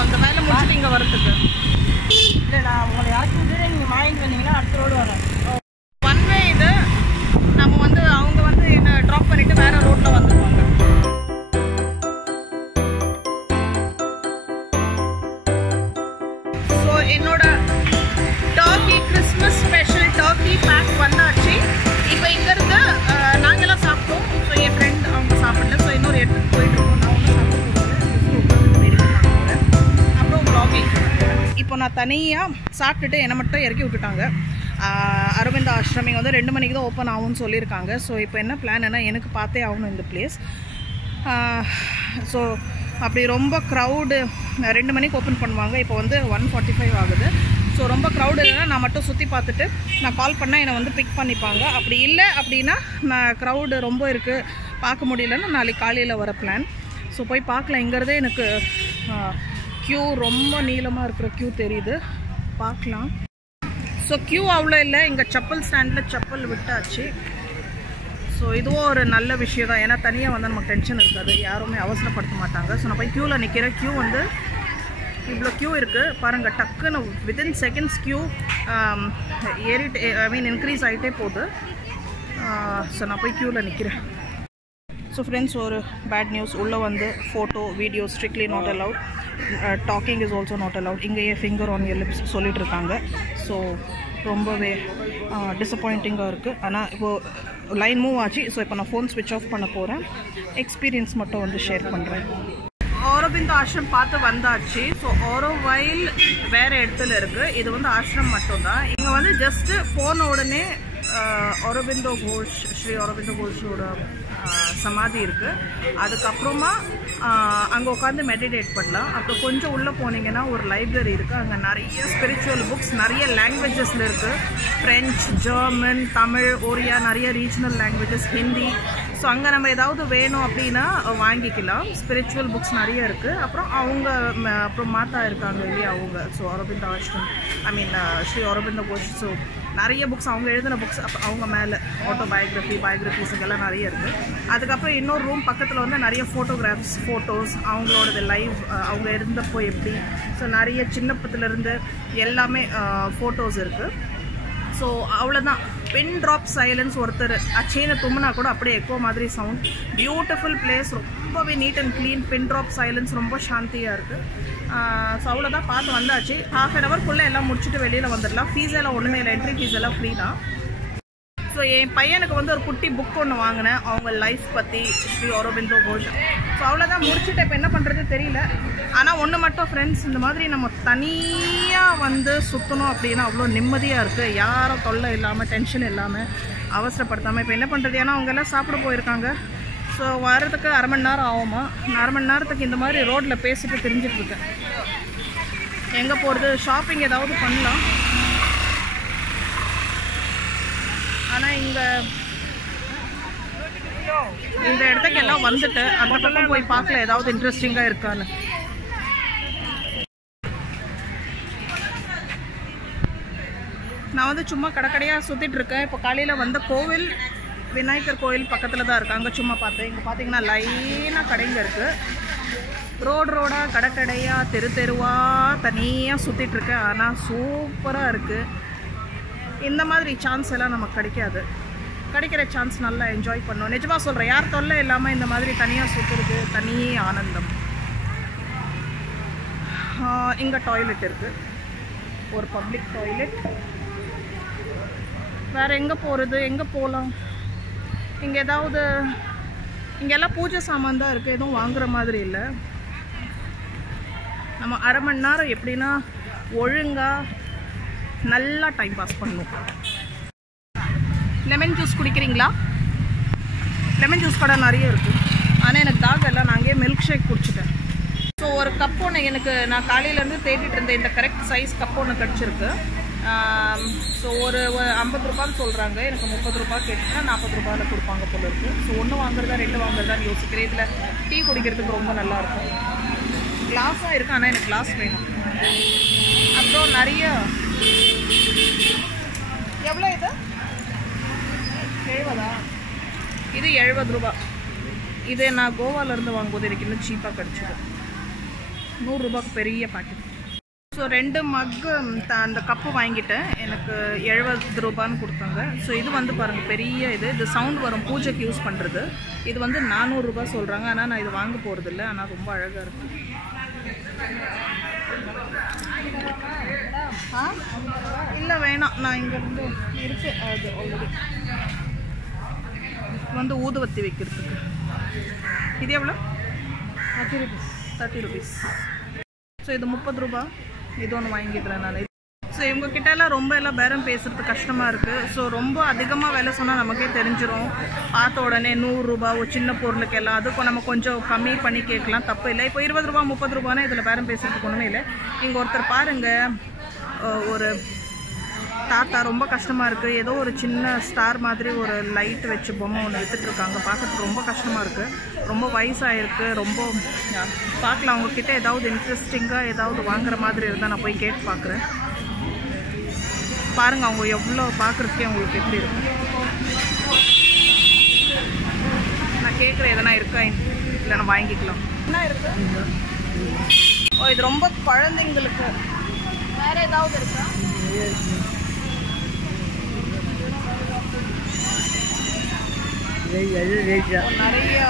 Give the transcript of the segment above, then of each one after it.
அந்த வேலை முடிச்சுட்டு இங்கே வரதுக்கு? இல்லை, நான் உங்களை இறக்கி விட்டுட்டு நீங்கள் வாங்கிட்டு வந்தீங்கன்னா அடுத்த ரோடு வரேன். ஒன் வே இது. நம்ம வந்து அவங்க வந்து என்ன ட்ராப் பண்ணிவிட்டு வேறு ரோட்டில் வந்துடுவாங்க. ஸோ என்னோட Turkey Christmas special Turkey back வந்தாச்சு. இப்போ இங்கேருந்து நாங்கள்லாம் சாப்பிட்டோம். ஸோ என் ஃப்ரெண்ட் அவங்க சாப்பிடல. ஸோ இன்னொரு இடத்துக்கு போயிட்டுருக்கோம். நான் ஒன்றும் சாப்பிட்டு அப்புறம் வ்ளாகிங். இப்போ நான் தனியாக சாப்பிட்டுட்டு என்னை மட்டும் இறக்கி விட்டுட்டாங்க. அரவிந்த் ஆஷ்ரமிங் வந்து 2 மணிக்கு தான் ஓப்பன் ஆகும்னு சொல்லியிருக்காங்க. ஸோ இப்போ என்ன பிளான்னா எனக்கு பார்த்தே ஆகணும் இந்த பிளேஸ். ஸோ அப்படி ரொம்ப க்ரௌடு 2 மணிக்கு ஓப்பன் பண்ணுவாங்க. இப்போ வந்து 1:45 ஆகுது. ஸோ ரொம்ப க்ரௌடு இல்லைன்னா நான் மட்டும் சுற்றி பார்த்துட்டு நான் கால் பண்ணால் என்னை வந்து பிக் பண்ணிப்பாங்க. அப்படி இல்லை அப்படின்னா நான் க்ரௌடு ரொம்ப இருக்குது பார்க்க முடியலன்னா நாளைக்கு காலையில் வர பிளான். ஸோ போய் பார்க்கலாம். இங்கிறதே எனக்கு க்யூ ரொம்ப நீளமாக இருக்கிற க்யூ தெரியுது. பார்க்கலாம். ஸோ க்யூ அவ்வளோ இல்லை. இங்கே செப்பல் ஸ்டாண்டில் செப்பல் விட்டாச்சு. ஸோ இதுவும் ஒரு நல்ல விஷயம் தான். ஏன்னா தனியாக வந்து நமக்கு டென்ஷன் இருக்காது. யாருமே அவசரப்படுத்த மாட்டாங்க. ஸோ நான் போய் க்யூவில் நிற்கிறேன். க்யூ வந்து இவ்வளோ க்யூ இருக்குது பாருங்கள். டக்குன்னு வித்தின் செகண்ட்ஸ் க்யூ ஏறிட்டு இன்க்ரீஸ் ஆகிட்டே போகுது. ஸோ நான் போய் க்யூவில் நிற்கிறேன். ஸோ ஃப்ரெண்ட்ஸ், ஒரு பேட் நியூஸ். உள்ளே வந்து photo video strictly not allowed. Docking is also not allowed. இங்கேயே ஃபிங்கர் ஆன் யர் லிப்ஸ் சொல்லிட்டு இருக்காங்க. ஸோ ரொம்பவே டிசப்பாயிண்டிங்காக இருக்குது. ஆனால் இப்போது லைன் மூவ் ஆச்சு. ஸோ இப்போ நான் ஃபோன் ஸ்விட்ச் ஆஃப் பண்ண போகிறேன். எக்ஸ்பீரியன்ஸ் மட்டும் வந்து ஷேர் பண்ணுறேன். ஆரோபிந்த் ஆஷ்ரம் பார்த்து வந்தாச்சு. ஸோ ஆரோவைல் வேறு இடத்துல இருக்குது. இது வந்து ஆஷ்ரம் மட்டும்தான். இங்கே வந்து ஜஸ்ட்டு போன உடனே ஆரோபிந்தோ கோஷ் ஸ்ரீ ஆரோபிந்தோ கோஷோட சமாதி இருக்குது. அதுக்கப்புறமா அங்கே உட்காந்து மெடிடேட் பண்ணலாம். அப்புறம் கொஞ்சம் உள்ளே போனீங்கன்னா ஒரு லைப்ரரி இருக்குது. அங்கே நிறைய ஸ்பிரிச்சுவல் புக்ஸ் நிறைய லாங்குவேஜஸில் இருக்குது. ஃப்ரெஞ்ச், ஜெர்மன், தமிழ், ஒரியா, நிறைய ரீஜனல் லாங்குவேஜஸ், ஹிந்தி. ஸோ அங்கே நம்ம ஏதாவது வேணும் அப்படின்னா வாங்கிக்கலாம். ஸ்பிரிச்சுவல் புக்ஸ் நிறைய இருக்குது. அப்புறம் அவங்க அப்புறம் மாதா இருக்காங்க இல்லையா அவங்க. ஸோ அரவிந்த் ஆஷ்ரம் ஸ்ரீ அரவிந்த கோஷ். ஸோ நிறைய புக்ஸ் அவங்க எழுதின புக்ஸ் அவங்க மேலே பயோகிராஃபிஸ் இதெல்லாம் நிறைய இருக்குது. அதுக்கப்புறம் இன்னொரு ரூம் பக்கத்தில் வந்து நிறைய ஃபோட்டோஸ் அவங்களோடது லைவ் அவங்க இருந்தப்போ எப்படி. ஸோ நிறைய சின்னப்பத்துலேருந்து எல்லாமே ஃபோட்டோஸ் இருக்குது. ஸோ அவ்வளோதான். Pin drop silence. ஒருத்தர் அச்சேனை தும்முனா கூட அப்படியே எக்கோ மாதிரி சவுண்ட். Beautiful place. ரொம்பவே neat and clean. Pin drop silence. ரொம்ப சாந்தியாக இருக்குது. ஸோ அவ்வளோதான். பார்த்து வந்தாச்சு. ½ an hourக்குள்ளே எல்லாம் முடிச்சுட்டு வெளியில் வந்துடலாம். ஃபீஸ் எல்லாம் ஒன்றுமே இல்லை. என்ட்ரி ஃபீஸ் எல்லாம் ஃப்ரீ தான். ஸோ என் பையனுக்கு வந்து ஒரு குட்டி புக் ஒன்று வாங்கினேன் அவங்க லைஃப் பற்றி, ஸ்ரீ அரவிந்தோ கோஷ். ஸோ அவ்வளோதான் முடிச்சுட்டு இப்போ என்ன பண்ணுறது தெரியல. ஆனால் ஒன்று மட்டும் ஃப்ரெண்ட்ஸ், இந்த மாதிரி நம்ம தனியாக வந்து சுற்றணும் அப்படின்னா அவ்வளோ நிம்மதியாக இருக்குது. யாரும் தொல்லை இல்லாமல் டென்ஷன் இல்லாமல் அவசரப்படுத்தாமல். இப்போ என்ன பண்ணுறது, ஏன்னா அவங்க எல்லாம் சாப்பிட போயிருக்காங்க. ஸோ வரதுக்கு 1/2 மணி நேரம் ஆகுமா. 1/2 மணி நேரத்துக்கு இந்த மாதிரி ரோட்டில் பேசிட்டு தெரிஞ்சிட்ருக்கேன். எங்கே போகிறது, ஷாப்பிங் ஏதாவது பண்ணலாம். ஆனால் இங்கே இந்த இடத்துக்கு எல்லாம் வந்துட்டு அந்த பக்கம் போய் பார்க்கல ஏதாவது இன்ட்ரெஸ்டிங்காக இருக்கான்னு. நான் வந்து சும்மா கடைக்கடையாக சுற்றிட்டு இருக்கேன். இப்போ காலையில் வந்த கோவில் விநாயகர் கோவில் பக்கத்தில் தான் இருக்குது. அங்கே சும்மா பார்த்தேன். இங்கே பார்த்தீங்கன்னா லைனாக கடைங்க இருக்குது. ரோடாக கடைக்கடையாக தெருவாக தனியாக சுற்றிட்டுருக்கேன். ஆனால் சூப்பராக இருக்குது. இந்த மாதிரி சான்ஸ் எல்லாம் நமக்கு கிடைக்காது. கிடைக்கிற சான்ஸ் நல்லா என்ஜாய் பண்ணணும். நிஜமாக சொல்கிறேன், யார் தொல்லை இல்லாமல் இந்த மாதிரி தனியாக சுற்றுறது தனியே ஆனந்தம். இங்கே டாய்லெட் இருக்குது, ஒரு பப்ளிக் டாய்லெட். வேறு எங்கே போகிறது, எங்கே போகலாம்? இங்கே ஏதாவது இங்கெல்லாம் பூஜை சாமான் தான் இருக்குது. எதுவும் வாங்குகிற மாதிரி இல்லை. நம்ம 1/2 மணி நேரம் எப்படின்னா ஒழுங்காக நல்லா டைம் பாஸ் பண்ணணும். லெமன் ஜூஸ் குடிக்கிறீங்களா? லெமன் ஜூஸ் கடை நிறைய இருக்குது. ஆனால் எனக்கு தாகம் இல்லை. நான் அங்கேயே மில்க் ஷேக் குடிச்சிட்டேன். ஸோ ஒரு கப் ஒன்று எனக்கு நான் காலையிலேருந்து தேடிட்டு இருந்தேன். இந்த கரெக்ட் சைஸ் கப் ஒன்று கிடச்சிருக்கு. ஸோ ஒரு 50 ரூபான்னு சொல்கிறாங்க. எனக்கு 30 ரூபா கேட்டுன்னா 40 ரூபாயில் கொடுப்பாங்க போல இருக்குது. ஸோ 1 வாங்குறதா 2 வாங்குறதான்னு யோசிக்கிறேன். இதில் டீ குடிக்கிறதுக்கு ரொம்ப நல்லாயிருக்கும். கிளாஸாக இருக்குது, ஆனால் எனக்கு கிளாஸ் வேணும். அப்புறம் நிறைய எவ்வளோ இது 70 இது 70 ரூபா. இது நான் கோவாலேருந்து வாங்கும்போது எனக்கு இன்னும் சீப்பாக கிடச்சிது. 100 ரூபாய்க்கு பெரிய பாக்கெட். ஸோ 2 மக்கு அந்த கப்பு வாங்கிட்டேன். எனக்கு 70 ரூபான்னு கொடுத்தாங்க. ஸோ இது வந்து பாருங்கள் பெரிய இது சவுண்ட் வரும், பூஜைக்கு யூஸ் பண்ணுறது. இது வந்து 400 ரூபாய் சொல்கிறாங்க. ஆனால் நான் இது வாங்க போகிறதில்ல. ஆனால் ரொம்ப அழகாக இருக்குது. இல்லை வேணாம், நான் இங்கேருந்து இருக்கு அது ஆல்ரெடி. வந்து ஊதுவத்தி வைக்கிறதுக்கு இது எவ்வளோ? 30 ருபீஸ். ஸோ இது 30 ரூபா. இது ஒன்று வாங்கிக்கிறேன் நான். ஸோ இவங்கக்கிட்ட எல்லாம் ரொம்ப எல்லாம் பேரம் பேசுறது கஷ்டமாக இருக்குது. ஸோ ரொம்ப அதிகமாக விலை சொன்னால் நமக்கே தெரிஞ்சிடும். பார்த்த உடனே 100 ரூபா ஒரு சின்ன பொருளுக்கு எல்லாம் அதுக்கும் நம்ம கொஞ்சம் கம்மி பண்ணி கேட்கலாம், தப்பு இல்லை. இப்போ 20 ரூபா 30 ரூபானா இதில் பேரம் பேசுறதுக்கு ஒன்றுமே இல்லை. இங்கே ஒருத்தர் பாருங்கள், ஒரு தாத்தா ரொம்ப கஷ்டமாக இருக்குது. ஏதோ ஒரு சின்ன ஸ்டார் மாதிரி ஒரு லைட் வச்சு பொம்மை ஒன்று விற்றுட்ருக்காங்க. பார்க்கறதுக்கு ரொம்ப கஷ்டமாக இருக்குது. ரொம்ப வயசாகிருக்கு. ரொம்ப பார்க்கலாம். அவங்கக்கிட்ட ஏதாவது இன்ட்ரெஸ்டிங்காக ஏதாவது வாங்குற மாதிரி இருந்தால் நான் போய் கேட்டு பார்க்குறேன். பாருங்கள் அவங்க எவ்வளோ பார்க்குறதுக்கே அவங்களுக்கு எப்படி இருக்கு. நான் கேட்குறேன் எதனா இருக்கா இல்லை நான் வாங்கிக்கலாம். என்ன இருக்கு? ஓ இது ரொம்ப குழந்தைங்களுக்கு. வேறு ஏதாவது இருக்கா? நிறையா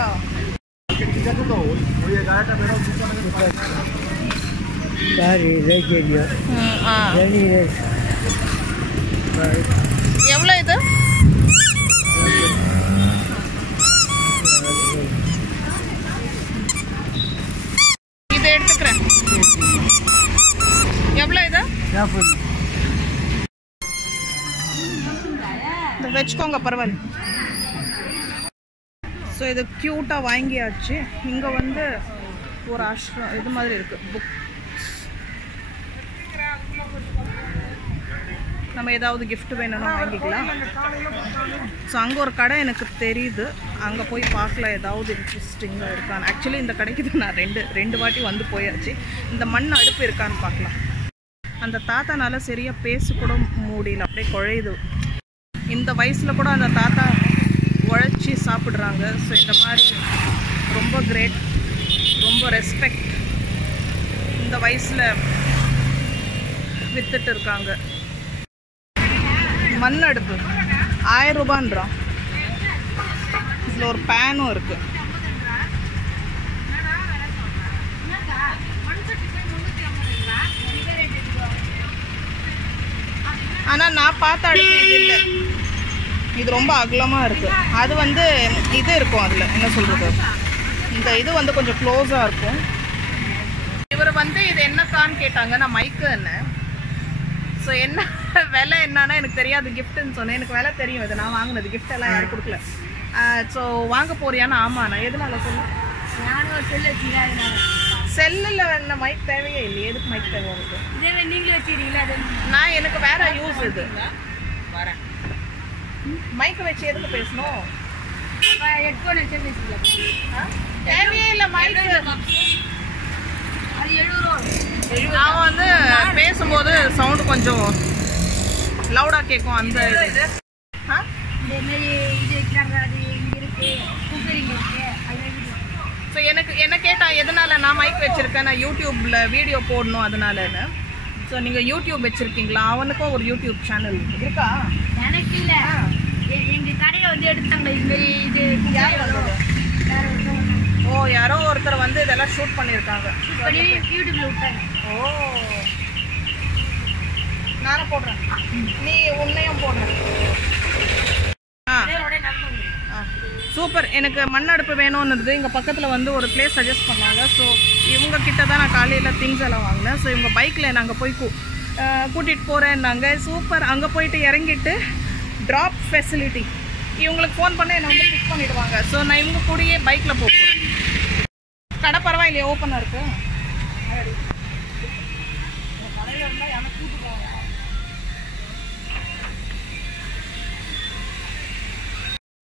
எவ்வளோ இது? இதை எடுத்துக்கிறேன். எவ்வளோ இது? வச்சுக்கோங்க, பரவாயில்ல. ஸோ இது க்யூட்டாக வாங்கியாச்சு. இங்கே வந்து ஒரு ஆஷ்ரம் இது மாதிரி இருக்குது, புக். நம்ம ஏதாவது கிஃப்ட் வேணும்னா வாங்கிக்கலாம். ஸோ அங்கே ஒரு கடை எனக்கு தெரியுது, அங்கே போய் பார்க்கலாம் ஏதாவது இன்ட்ரெஸ்டிங்காக இருக்கான்னு. ஆக்சுவலி இந்த கடைக்கு தான் நான் ரெண்டு வாட்டி வந்து போயாச்சு. இந்த மண் அடுப்பு இருக்கான்னு பார்க்கலாம். அந்த தாத்தானால சரியாக பேச கூட முடியல, அப்படியே குழையுது. இந்த வயசில் கூட அந்த தாத்தா உழைச்சி சாப்பிட்றாங்க. ஸோ இந்த மாதிரி ரொம்ப கிரேட், ரொம்ப ரெஸ்பெக்ட். இந்த வயசில் வித்துட்டு இருக்காங்க. மண் அடுப்பு 1000 ரூபான்றான். இதில் ஒரு பேனும் இருக்கு. ஆனால் நான் பார்த்த அடுப்பு இது இல்லை, இது ரொம்ப அகலமாக இருக்குது. அது வந்து இது இருக்கும், அதில் என்ன சொல்கிறது, இந்த இது வந்து கொஞ்சம் க்ளோஸாக இருக்கும். இவர் வந்து இது என்னக்கான்னு கேட்டாங்க. நான் மைக்கு என்ன. ஸோ என்ன விலை என்னன்னா எனக்கு தெரியாது, கிஃப்ட்டுன்னு சொன்னேன். எனக்கு விலை தெரியும், இது நான் வாங்கினது, கிஃப்ட் எல்லாம் யாரும் கொடுக்கல. ஸோ வாங்க போறியான்னு? ஆமாண்ணா. எதனால சொல்லு? நானும் செல்லு வச்சுக்கிறேன். செல்லில் என்ன மைக் தேவையே இல்லை. எதுக்கு மைக் தேவை உங்களுக்கு? இதே நீங்களே வச்சுக்கிறீங்களா? அது நான் எனக்கு வேற யூஸ் இது வரேன். மைக்கை வச்சு எதுக்கு பேசணும்? ஹெட்ஃபோன் வச்சு பேசிக்கலாம். தேவையே இல்லை மைக்கு. அது 70 ரூபா. அவன் வந்து பேசும்போது சவுண்டு கொஞ்சம் லவுடாக கேட்கும். அந்த இது இதேமாரி இது வைக்கிறாங்க, அது இங்கே இருக்குது, குக்கர் இங்கே இருக்குது, அது ஸோ என்ன கேட்டால் எதனால நான் மைக் வச்சுருக்கேன், நான் யூடியூப்பில் வீடியோ போடணும் அதனாலன்னு. ஸோ நீங்கள் யூடியூப் வச்சுருக்கீங்களா? அவனுக்கும் ஒரு யூடியூப் சேனல் இருக்கா? எனக்கு இல்லை, எங்கள் கடையை வந்து எடுத்தாங்க. இதுமாரி இது யார் வந்தது? ஓ யாரோ ஒருத்தர் வந்து இதெல்லாம் ஷூட் பண்ணியிருக்காங்க. ஷூட் பண்ணி யூடியூப்பில் விட்டாங்க. ஓ நானும் போடுறேன், நீ உன்னையும் போடுறேன். சூப்பர். எனக்கு மண் அடுப்பு வேணும்னு இங்கே பக்கத்தில் வந்து ஒரு பிளேஸ் சஜஸ்ட் பண்ணாங்க. ஸோ இவங்க கிட்ட தான் நான் காலையில் திங்ஸ் எல்லாம் வாங்கினேன். ஸோ இவங்க பைக்கில் நாங்கள் போய் கூட்டிகிட்டு போகிறேன்னாங்க. சூப்பர். அங்கே போயிட்டு இறங்கிட்டு ட்ராப் ஃபெசிலிட்டி, இவங்களுக்கு ஃபோன் பண்ண என்னை வந்து பிக் பண்ணிவிடுவாங்க. ஸோ நான் இவங்க கூடயே பைக்கில் போக போகிறேன். கடை பரவாயில்லையா, ஓப்பனாக இருக்குது? கடையில் இருந்தால் எனக்கு கூட்டு போவாங்க.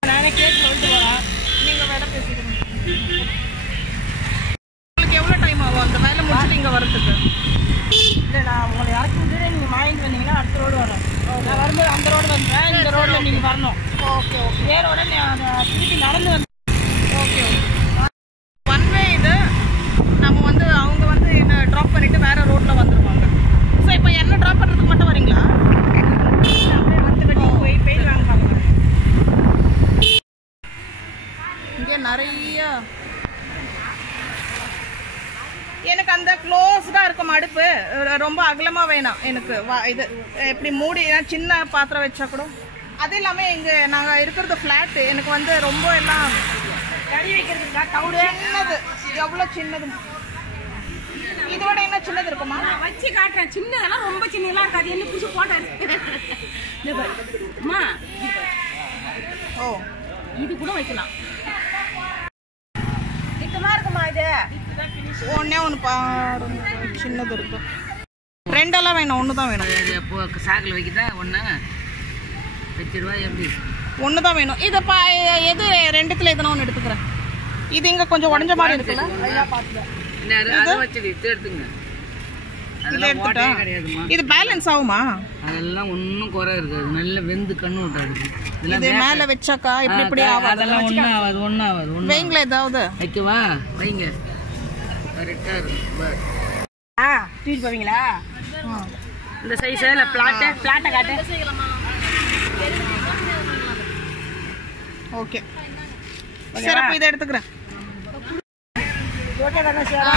நானே கேட்டு சொல்லிட்டு வரேன், நீங்கள் வேலை பேசிக்கிறீங்க. உங்களுக்கு எவ்வளோ டைம் ஆகும் அந்த வேலை முடிச்சுட்டு இங்கே வரதுக்கு? இல்லை, நான் உங்களை இறக்கி விட்டுட்டு நீங்கள் வாங்கிட்டு வந்தீங்கன்னா அடுத்த ரோடு வரேன். நான் வரும்போது அந்த ரோடு வந்துடுறேன், இந்த ரோடில் நீங்கள் வரணும். Okay okay. இதே ரோட அதை திருப்பி நடந்து வந்து. Okay okay. ஒன் வே இது. நம்ம வந்து அவங்க வந்து என்ன எனக்கு அந்த க்ளோஸ்டாக இருக்கும் அடுப்பு, ரொம்ப அகலமாக வேணாம் எனக்கு. இது எப்படி மூடி சின்ன பாத்திரம் வச்சா கூட. அது இல்லாமல் இங்கே நாங்கள் இருக்கிறது ஃப்ளாட்டு, எனக்கு வந்து ரொம்ப எல்லாம் கறி வைக்கிறதுக்கா கவுடு சின்னது. எவ்வளோ சின்னது? இதோட என்ன சின்னது இருக்குமா? நான் வச்சு காட்டுறேன். சின்னதெல்லாம் ரொம்ப சின்னதெல்லாம் இருக்காது. என்ன புதுசு போட்டேன். ஓ, இது கூட வைக்கலாம். திட்டமா இருக்குமா இது? ஒன்னே ஒன்று பாருங்க, சின்னது இருக்கும். ரெண்டெல்லாம் வேணும், ஒன்று தான் வேணும். அப்போ சாக்கில் வைக்கிட்டா ஒன்று வச்சிருவா எப்படி? ஒன்று தான் வேணும். இது எது ரெண்டுத்துல எதுனா ஒன்று எடுத்துக்கிறேன். இது இங்கே கொஞ்சம் உடஞ்ச மாதிரி இருக்குல்ல? இது பேலன்ஸ் ஆகுமா? அதெல்லாம் ஒன்றும் குறை இருக்காது. நல்ல வெந்து கண்ணு விட்டாது. இது மேலே வச்சாக்கா இப்படி இப்படி ஆகாது. அதெல்லாம் ஒன்றும் ஆகாது. ஒன்றும் ஆகாது. வைங்களா ஏதாவது வைக்கவா? வைங்க, கரெக்டாக இருக்கும். தூக்கி போவீங்களா? இந்த சைஸா இல்லை பிளாட்டை காட்டு. ஓகே சரி, அப்போ இதை எடுத்துக்கிறேன். ஓகே தானே சார்?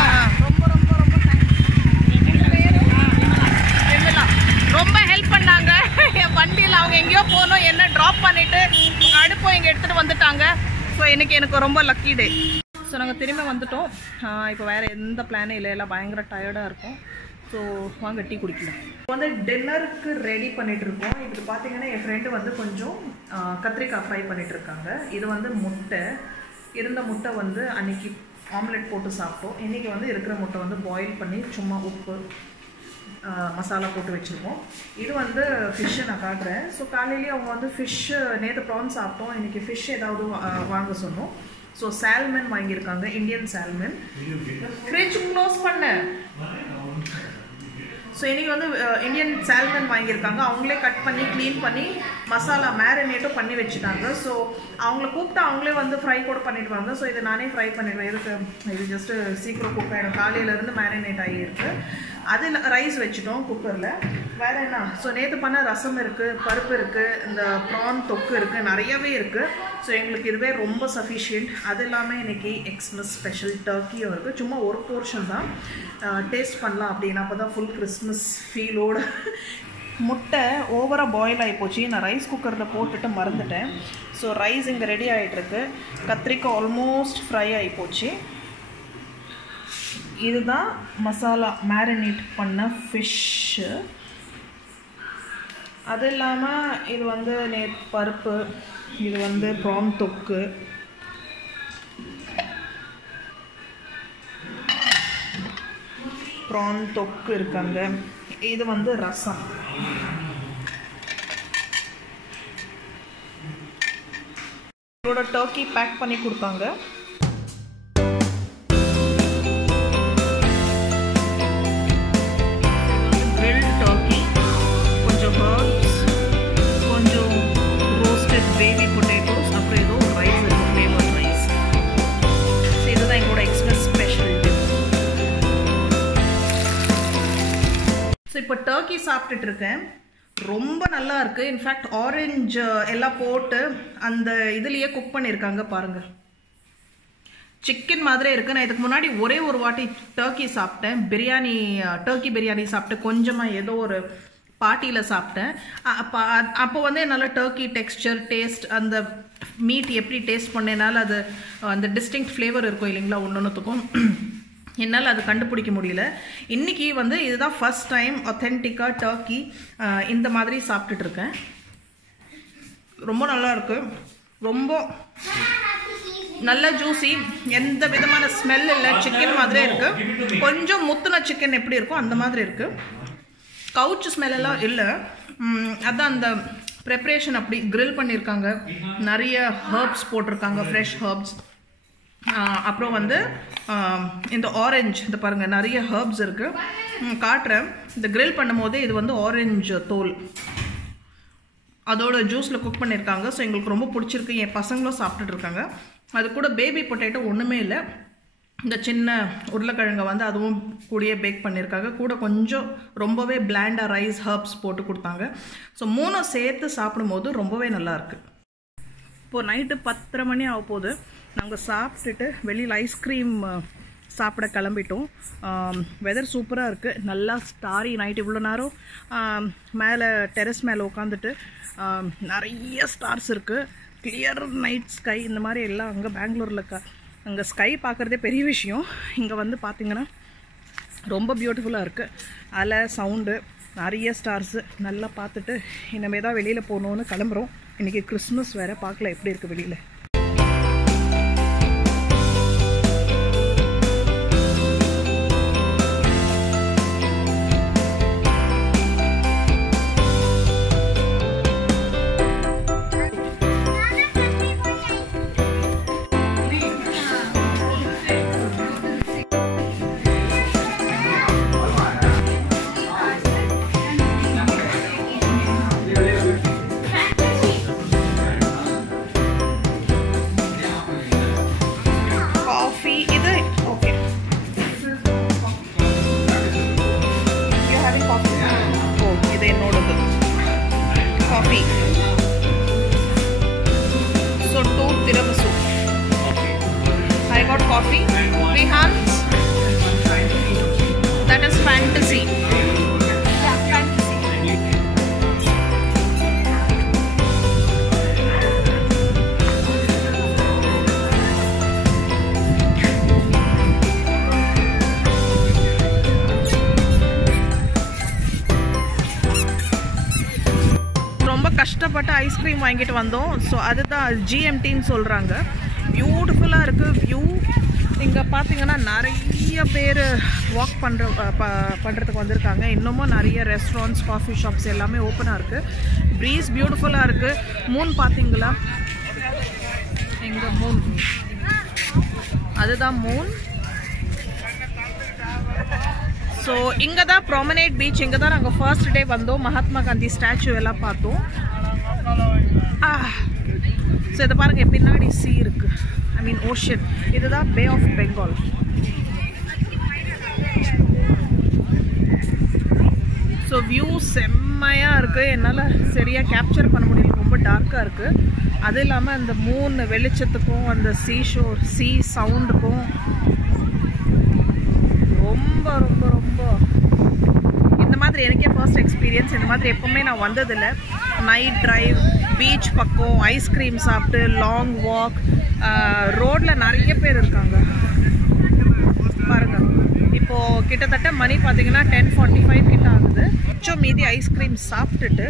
ரொம்ப ரொம்ப ரொம்ப ரொம்ப ஹெல்ப் பண்ணாங்க. என் வண்டியில் அவங்க எங்கேயோ போனோம், என்ன ட்ராப் பண்ணிவிட்டு அடுப்போ இங்கே எடுத்துகிட்டு வந்துட்டாங்க. ஸோ எனக்கு ரொம்ப லக்கி டே. ஸோ நாங்கள் திரும்ப வந்துட்டோம். இப்போ வேறு எந்த பிளானும் இல்லை, எல்லாம் பயங்கர டயர்டாக இருக்கும். ஸோ வாங்க டீ குடிக்கலாம். இப்போ வந்து டின்னருக்கு ரெடி பண்ணிகிட்டு இருக்கோம். இது பார்த்தீங்கன்னா என் ஃப்ரெண்டு வந்து கொஞ்சம் கத்திரிக்காய் ஃப்ரை பண்ணிகிட்டு இருக்காங்க. இது வந்து முட்டை இருந்த முட்டை வந்து அன்றைக்கி ஆம்லெட் போட்டு சாப்பிட்டோம். இன்றைக்கி வந்து இருக்கிற முட்டை வந்து பாயில் பண்ணி சும்மா உப்பு மசாலா போட்டு வச்சுருக்கோம். இது வந்து ஃபிஷ்ஷு நான் காட்டுறேன். ஸோ காலையிலேயே அவங்க வந்து ஃபிஷ்ஷு நேற்று ப்ரான் சாப்பிட்டோம், இன்றைக்கி ஃபிஷ் ஏதாவது வாங்க சொன்னோம். ஸோ சால்மன் வாங்கியிருக்காங்க, இந்தியன் சால்மன். ஃப்ரிட்ஜ் க்ளோஸ் பண்ண. ஸோ இன்றைக்கி வந்து இந்தியன் சால்மன் வாங்கியிருக்காங்க. அவங்களே கட் பண்ணி க்ளீன் பண்ணி மசாலா மேரினேட்டும் பண்ணி வச்சுட்டாங்க. ஸோ அவங்கள கூப்பிட்டு அவங்களே வந்து ஃப்ரை கூட பண்ணிவிடுவாங்க. ஸோ இதை நானே ஃப்ரை பண்ணிடுவேன். இது ஜஸ்ட்டு சீக்கிரம் குக் ஆகிடும். காலையிலேருந்து மேரினேட் ஆகியிருக்கு. அதில் ரைஸ் வச்சுட்டோம் குக்கரில். வேறு என்ன? ஸோ நேற்று பண்ண ரசம் இருக்குது, பருப்பு இருக்குது, இந்த ப்ரான் தொக்கு இருக்குது, நிறையவே இருக்குது. ஸோ எங்களுக்கு இதுவே ரொம்ப சஃபிஷியன்ட். அது இல்லாமல் இன்றைக்கி எக்ஸ்மஸ் ஸ்பெஷல் டர்க்கியும் இருக்குது. சும்மா ஒரு போர்ஷன் தான் டேஸ்ட் பண்ணலாம் அப்படின்னா, அப்போ தான் ஃபுல் கிறிஸ்மஸ் ஃபீலோடு. முட்டை ஓவராக பாயில் ஆகி போச்சு. நான் ரைஸ் குக்கரில் போட்டுட்டு மறந்துட்டேன். ஸோ ரைஸ் இங்கே ரெடி ஆகிட்டுருக்கு. கத்திரிக்காய் ஆல்மோஸ்ட் ஃப்ரை ஆகி போச்சு. இதுதான் மசாலா மேரினேட் பண்ண ஃபிஷ்ஷு. அது இல்லாமல் இது வந்து பருப்பு, இது வந்து ப்ரான் தொக்கு, ப்ரான் தொக்கு இருக்காங்க. இது வந்து ரசம். இதோட டர்க்கி பேக் பண்ணி கொடுத்தாங்க. இப்போ டர்க்கி சாப்பிட்டுட்டு இருக்கேன். ரொம்ப நல்லா இருக்குது. இன்ஃபேக்ட் ஆரஞ்சு எல்லாம் போட்டு அந்த இதுலேயே குக் பண்ணியிருக்காங்க பாருங்கள். சிக்கன் மாதிரியே இருக்குது. நான் இதுக்கு முன்னாடி ஒரே ஒரு வாட்டி டர்க்கி சாப்பிட்டேன். டர்க்கி பிரியாணி சாப்பிட்டு கொஞ்சமாக ஏதோ ஒரு பார்ட்டியில் சாப்பிட்டேன். அப்போ வந்து என்னால் டர்க்கி டெக்ஸ்சர், டேஸ்ட், அந்த மீட் எப்படி டேஸ்ட் பண்ணேனால அது அந்த டிஸ்டிங்க்ட் ஃப்ளேவர் இருக்கும் இல்லைங்களா ஒன்றுத்துக்கும், என்னால் அது கண்டுபிடிக்க முடியல. இன்றைக்கி வந்து இதுதான் ஃபர்ஸ்ட் டைம் ஒத்தென்டிக்காக டர்க்கி இந்த மாதிரி சாப்பிட்டுட்ருக்கேன். ரொம்ப நல்லா இருக்குது. ரொம்ப நல்ல ஜூஸி, எந்த விதமான ஸ்மெல் இல்லை. சிக்கன் மாதிரியே இருக்குது. கொஞ்சம் முத்துன சிக்கன் எப்படி இருக்கும் அந்த மாதிரி இருக்குது. கவுச்சு ஸ்மெல்லாம் இல்லை. அதான் அந்த ப்ரிப்ரேஷன் அப்படி கிரில் பண்ணியிருக்காங்க. நிறைய ஹர்ப்ஸ் போட்டிருக்காங்க, ஃப்ரெஷ் ஹர்ப்ஸ். அப்புறம் வந்து இந்த ஆரஞ்சு, இந்த பாருங்கள் நிறைய ஹர்ப்ஸ் இருக்குது. காட்டுறேன். இந்த கிரில் பண்ணும் போதே இது வந்து ஆரஞ்சு தோல் அதோட ஜூஸில் குக் பண்ணியிருக்காங்க. ஸோ எங்களுக்கு ரொம்ப பிடிச்சிருக்கு. என் பசங்களும் சாப்பிட்டுட்டு இருக்காங்க. அது கூட பேபி பொட்டேட்டோ ஒன்றுமே இல்லை. இந்த சின்ன உருளைக்கிழங்கை வந்து அதுவும் கூடயே பேக் பண்ணியிருக்காங்க. கூட கொஞ்சம் ரொம்பவே பிளாண்டாக ரைஸ் ஹர்ப்ஸ் போட்டு கொடுத்தாங்க. ஸோ மூணும் சேர்த்து சாப்பிடும்போது ரொம்பவே நல்லாயிருக்கு. இப்போது நைட்டு 10:30 மணி ஆக போகுது. நாங்கள் சாப்பிட்டுட்டு வெளியில் ஐஸ்கிரீம் சாப்பிட கிளம்பிட்டோம். வெதர் சூப்பராக இருக்குது, நல்லா ஸ்டாரி நைட். இவ்வளோ நேரம் மேலே டெரஸ் மேலே உட்காந்துட்டு நிறைய ஸ்டார்ஸ் இருக்குது, கிளியர் நைட் ஸ்கை. இந்த மாதிரி எல்லாம் அங்கே பெங்களூரில் அங்கே ஸ்கை பார்க்குறதே பெரிய விஷயம். இங்கே வந்து பார்த்திங்கன்னா ரொம்ப பியூட்டிஃபுல்லாக இருக்குது. அலை சவுண்டு, நிறைய ஸ்டார்ஸு நல்லா பார்த்துட்டு இனிமேல் தான் வெளியில் போகணுன்னு கிளம்புறோம். இன்றைக்கி கிறிஸ்மஸ் வேறு, பார்க்கல எப்படி இருக்குது வெளியில். Coffee, Rehan's, that is fantasy. Yeah, fantasy. ரொம்ப கஷ்டப்பட்டு ஐஸ்கிரீம் வாங்கிட்டு வந்தோம். ஸோ அதுதான் ஜிஎம்டின்னு சொல்கிறாங்க. பியூட்டிஃபுல்லாக இருக்குது வியூ. இங்கே பார்த்தீங்கன்னா நிறைய பேர் வாக் பண்ணுறதுக்கு வந்திருக்காங்க. இன்னமும் நிறைய ரெஸ்டாரண்ட்ஸ், காஃபி ஷாப்ஸ் எல்லாமே ஓப்பனாக இருக்குது. ப்ரீஸ் பியூட்டிஃபுல்லாக இருக்குது. மூன் பார்த்தீங்களா? எங்கே மூன்? அதுதான் மூன். ஸோ இங்கே தான் ப்ராமனேட் பீச். இங்கே தான் நாங்கள் ஃபர்ஸ்ட் டே வந்தோம். மகாத்மா காந்தி ஸ்டாச்சு எல்லாம் பார்த்தோம். ஸோ இதை பாருங்கள், பின்னாடி சீ இருக்குது, ஐ மீன் ஓஷன். இதுதான் bay of Bengal. So view செம்மையாக இருக்குது. என்னால் சரியாக கேப்சர் பண்ண முடியல, ரொம்ப டார்க்காக இருக்குது. அது இல்லாமல் அந்த மூன் வெளிச்சத்துக்கும் அந்த சீ சவுண்டுக்கும் ரொம்ப ரொம்ப ரொம்ப இந்த மாதிரி எனக்கே ஃபர்ஸ்ட் எக்ஸ்பீரியன்ஸ். இந்த மாதிரி எப்போவுமே நான் வந்ததில்லை. நைட் ட்ரைவ், பீச் பக்கம் ஐஸ்கிரீம் சாப்பிட்டு லாங் வாக், ரோட்டில் நிறைய பேர் இருக்காங்க பாருங்கள். இப்போது கிட்டத்தட்ட மணி பார்த்தீங்கன்னா 10:45 கிட்ட ஆகுது. மிச்சம் மீதி ஐஸ்கிரீம் சாப்பிட்டுட்டு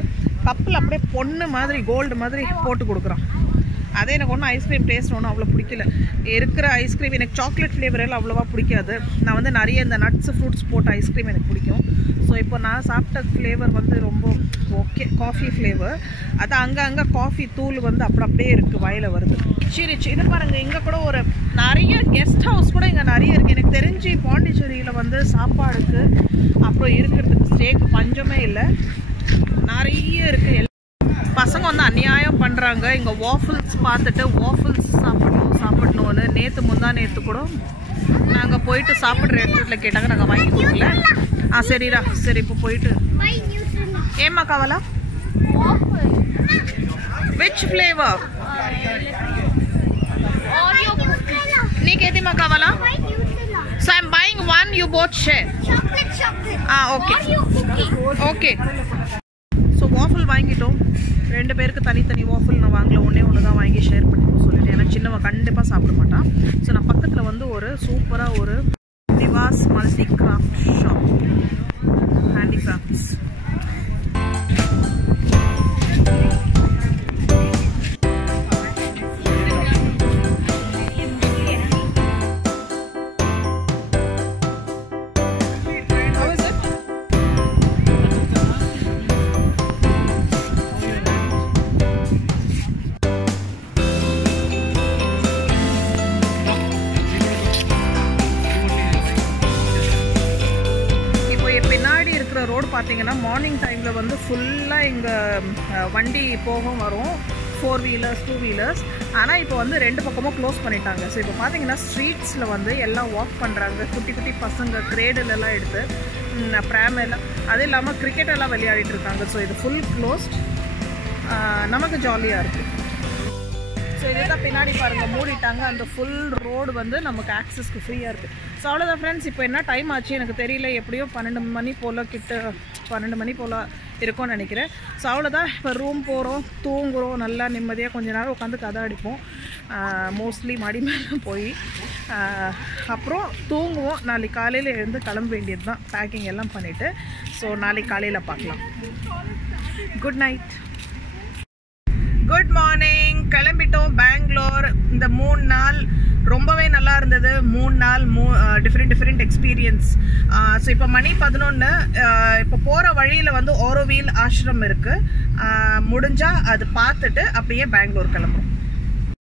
கப்பில் அப்படியே பொண்ணு மாதிரி கோல்டு மாதிரி போட்டு கொடுக்குறான். அதே எனக்கு ஒன்றும் ஐஸ்கிரீம் டேஸ்ட் ஒன்றும் அவ்வளோ பிடிக்கல. இருக்கிற ஐஸ்கிரீம் எனக்கு சாக்லேட் ஃப்ளேவர் எல்லாம் அவ்வளோவா பிடிக்காது. நான் வந்து நிறைய இந்த நட்ஸ் ஃப்ரூட்ஸ் போட்ட ஐஸ்கிரீம் எனக்கு பிடிக்கும். ஸோ இப்போ நான் சாப்பிட்ட ஃப்ளேவர் வந்து ரொம்ப ஓகே, காஃபி ஃப்ளேவர். அது அங்கே காஃபி தூள் வந்து அப்படியே இருக்குது, வாயில் வருது. சரி இது பாருங்கள், இங்கே கூட ஒரு நிறைய கெஸ்ட் ஹவுஸ் கூட இங்கே நிறைய இருக்குது. எனக்கு தெரிஞ்சு பாண்டிச்சேரியில் வந்து சாப்பாடுக்கு அப்புறம் இருக்கிறதுக்கு ஸ்டேக்கு பஞ்சமே இல்லை, நிறைய இருக்குது. பசங்க வந்து அநியாயம் பண்ணுறாங்க. இங்கே வாஃபிள்ஸ் பார்த்துட்டு வாஃபிள்ஸ் சாப்பிடணும்னு நேற்று கூட நாங்கள் போயிட்டு சாப்பிட்ற இடத்துல கேட்டாங்க, நாங்கள் வாங்கி கொடுக்கல. சரிடா, சரி இப்போ போயிட்டு ஏம்மா காவலா? விச் ஃப்ளேவர் నీకేదిమా కావాలా? So I'm buying one, you both share. Okay. Okay. So waffle வாங்கிட்டோம். 2 பேருக்கு தனித்தனி வாஃபிள் நான் வாங்கல, ஒன்று தான் வாங்கி ஷேர் பண்ணிப்போம் சொல்லிட்டு. ஏன்னா சின்னவன் கண்டிப்பாக சாப்பிட மாட்டான். ஸோ நான் பக்கத்தில் வந்து ஒரு சூப்பராக ஒரு நிவாஸ் multi craft shop, handicrafts. Road பார்த்தீங்கன்னா மார்னிங் டைமில் வந்து ஃபுல்லாக இங்கே வண்டி போகும் வரும், 4 வீலர்ஸ் 2 வீலர்ஸ். ஆனால் இப்போ வந்து 2 பக்கமும் க்ளோஸ் பண்ணிட்டாங்க. ஸோ இப்போ பார்த்தீங்கன்னா ஸ்ட்ரீட்ஸில் வந்து எல்லாம் வாக் பண்ணுறாங்க. குட்டி குட்டி பசங்க கிரேடெல்லாம் எடுத்து ப்ராம் எல்லாம், அது இல்லாமல் கிரிக்கெட் எல்லாம் விளையாடிட்டு இருக்காங்க. ஸோ இது ஃபுல் க்ளோஸ்ட். நமக்கு ஜாலியாக இருக்குது. ஸோ இதுதான் பின்னாடி பாருங்கள் மூடிட்டாங்க. அந்த ஃபுல் ரோடு வந்து நமக்கு ஆக்சஸ்க்கு ஃப்ரீயாக இருக்குது. ஸோ அவ்வளோதான் ஃப்ரெண்ட்ஸ். இப்போ என்ன டைம் ஆச்சு எனக்கு தெரியல, எப்படியோ 12 மணி போல் 12 மணி போல் இருக்கும்னு நினைக்கிறேன். ஸோ அவ்வளோதான். இப்போ ரூம் போகிறோம், தூங்குகிறோம், நல்லா நிம்மதியாக கொஞ்ச நேரம் உட்காந்து கதை அடிப்போம். மோஸ்ட்லி மாடி மேலே போய் அப்புறம் தூங்குவோம். நாளைக்கு காலையில் எழுந்து கிளம்ப வேண்டியது தான், பேக்கிங் எல்லாம் பண்ணிவிட்டு. ஸோ நாளைக்கு காலையில் பார்க்கலாம். Good night. Good morning. கிளம்பிட்டோம் பெங்களூர். இந்த 3 நாள் ரொம்பவே நல்லா இருந்தது. 3 நாள் டிஃப்ரெண்ட் எக்ஸ்பீரியன்ஸ். ஸோ இப்போ மணி 11. இப்போ போகிற வழியில் வந்து ஓரோவில் ஆசிரம் இருக்குது. முடிஞ்சால் அது பார்த்துட்டு அப்படியே பெங்களூர் கிளம்புறோம்.